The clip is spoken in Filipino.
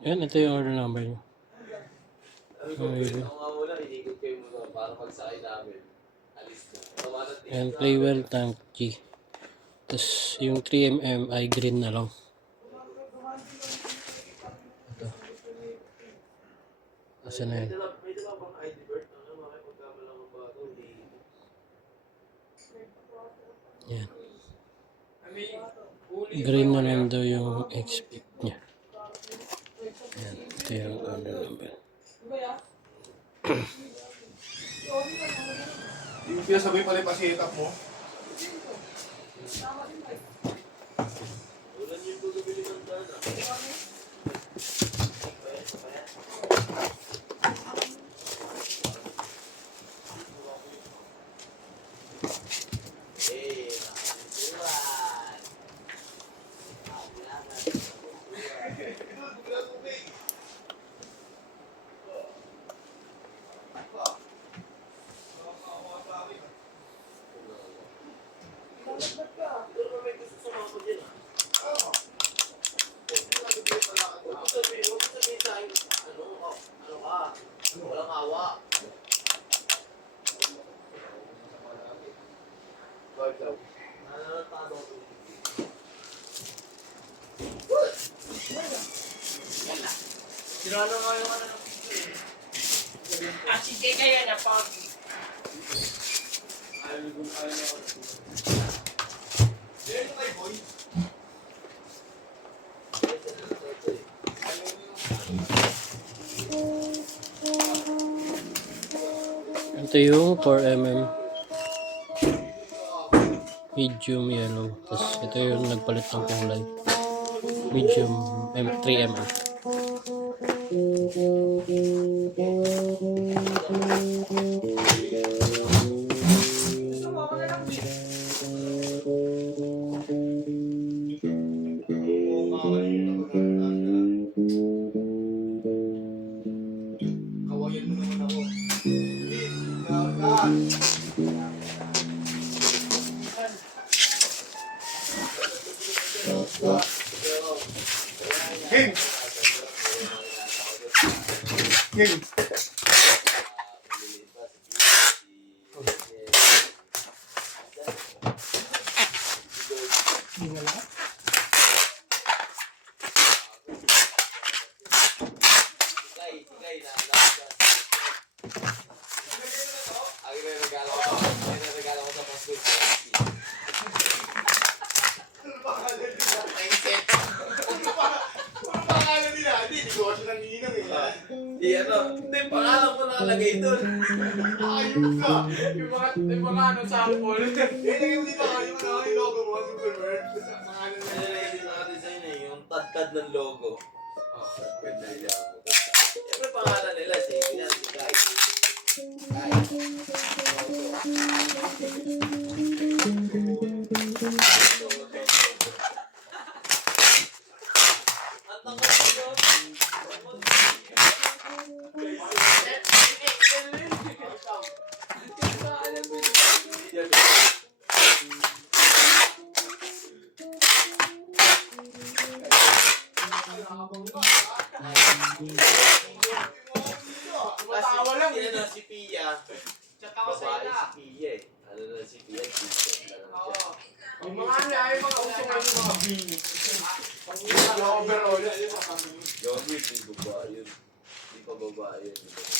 Yan, ito yung order number nyo. Yan, Playwell Tank G. Tapos yung 3mm ay green na lang. Ito. Asa na yan? Yan. Green na lang daw yung expect niya. Yan, ito yung order number. Yung pinasabay pala yung pa-setup mo. Walang awa. Sirano nga yung ano ng picture eh. Si Jay kaya na pag Ayaw na ako. Dito kay boy. Ito yung 4mm medium yellow. Tapos ito yung nagpalit ng kulay. Medium 3mm. Kawayan mo naman ako. Game! Game! Hindi, pangalan ko nakalagay doon. Ayun ka! yung mga ano sample. Ilagay mo dito yung logo mo, Superbird. Pangalan na Ano na yung nakadesign eh, yung tad-tad ng logo. Pwede na yan. Siyempre pangalan nila, sige na, si Kai. Ang takot ko doon. Matawa lang eh. Ano si Pia? Chat ako sa Babae ila. si Pia eh. Ano na si Pia? Oo. Yung mga ano ay mga uso ngayon yung mga bini. overall. Yung hindi babae yun. Hindi pa babae yun.